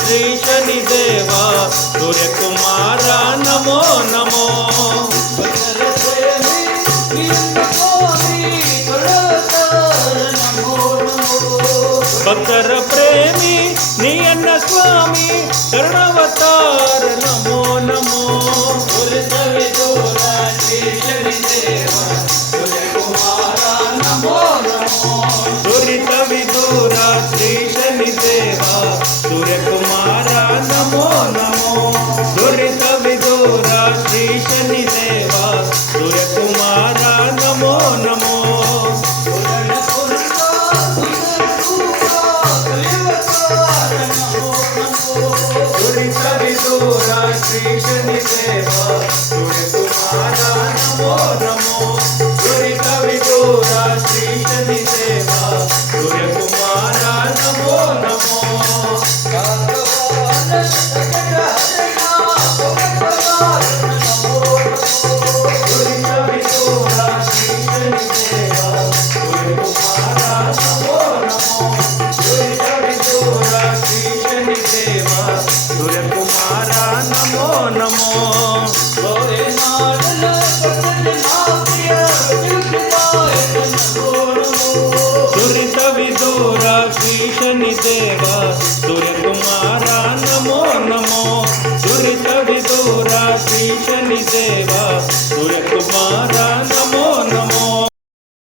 శ్రీ శనిదేవా సూర్యకుమార నమో నమో. భక్తర ప్రేమి నీ అన్న స్వామి కరుణావతార నమో నమో. దురిత విదూర శ్రీ శనిదేవా సూర్యకుమార నమో నమో. దురిత విదూర శ్రీ శనిదేవా సూర్యకుమార నమో నమో. దురిత విదూర శ్రీ శనిదేవా సూర్యకుమార నమో నమో. దురిత విదూర శ్రీ శనిదేవా సూర్యకుమార నమో నమో. దురిత విదూర శ్రీ శనిదేవా సూర్యకుమార నమో నమో. దురిత విదూర శ్రీ శనిదేవా సూర్యకుమార నమో నమో. దురిత విదూర శ్రీ శనిదేవా సూర్యకుమార నమో నమో. దురిత విదూర శ్రీ శనిదేవా సూర్యకుమార నమో నమో. దురిత విదూర శ్రీ శనిదేవా సూర్యకుమార